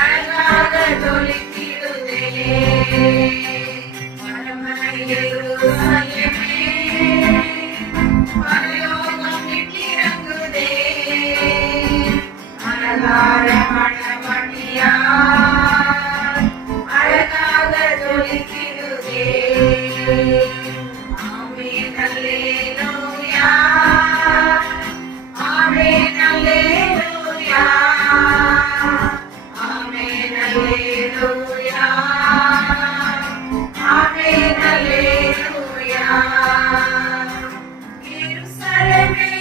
அழகாக ஜொலித்திடுதே எருசலேமே பரலோகம் விட்டிறங்குதே அலங்கார மணமணியாய் அழகாக ஜொலித்திடுதே ஆமென் அல்லேலூயா ஆமென் அல்லேலூயா ஆமென் அல்லேலூயா ஆமென் அல்லேலூயா எருசலேமே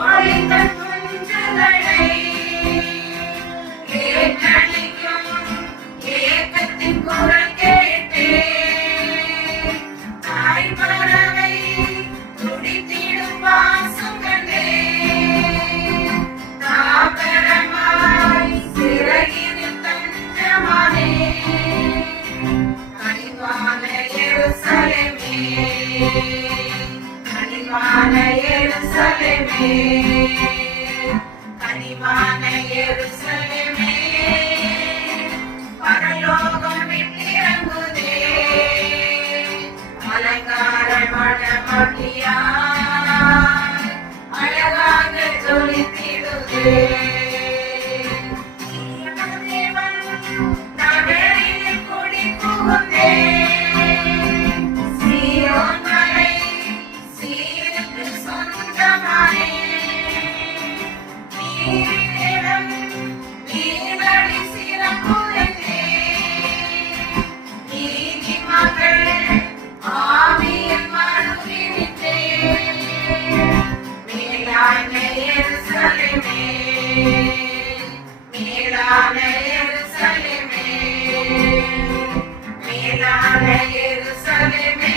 ஓடிந்த குஞ்சுகளை ஏற்றணிக்கும் ஏக்கத்தின் குரல் கேட்டே தாய் பறவை துடித்திடும் வாசம் கண்டே தாபரமாய் சிறகினில் தஞ்சமானே கனிவான எருசலேமே கனிவான எருசலேமே கனிவான எருசலேமே பரலோகம் விட்டிறங்குதே அலங்கார மணமணியாய் அழகாக ஜொலித்திடுதே தேவன் நகரில் குடி புகுந்தே சீயோன் மலை சீருக்கு சொந்தமானே நீரிடம் நீரடி சிறப்புரைத்தே நீதி மகள் ஆவியில் மறுவினித்தே மேலான எருசலேமே மேலான எருசலேமே மேலான எருசலேமே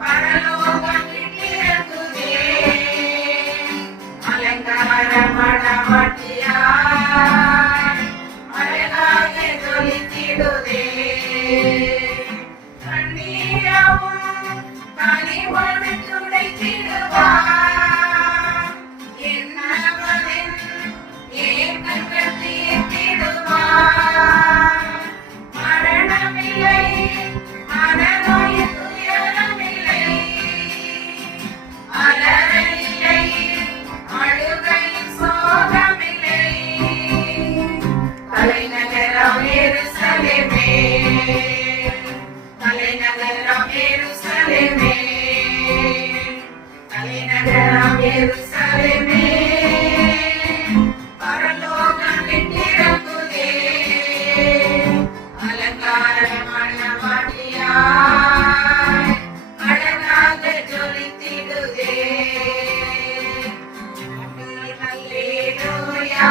பரலோகம் விட்டிறங்குதே அலங்கார மணமணியாய் அழகாக ஜொலித்திடுதே கண்ணீரவும் கனிவோடு துடைத்திடுவார் என்னவனின் ஏக்கங்கள் தீர்த்திடுவார் மரணமில்லை மனநோய் துயரமில்லை அலறலில்லை அழுகையில் சோகமில்லை தலைநகரம் எருசலேமே தலைநகரம் எருசலேமே தலைநகரம் எருசலேமே பரலோகம் விட்டிறங்குதே அலங்கார மணமணியாய் அழகாக ஜொலித்திடுதே ஆமென் அல்லேலூயா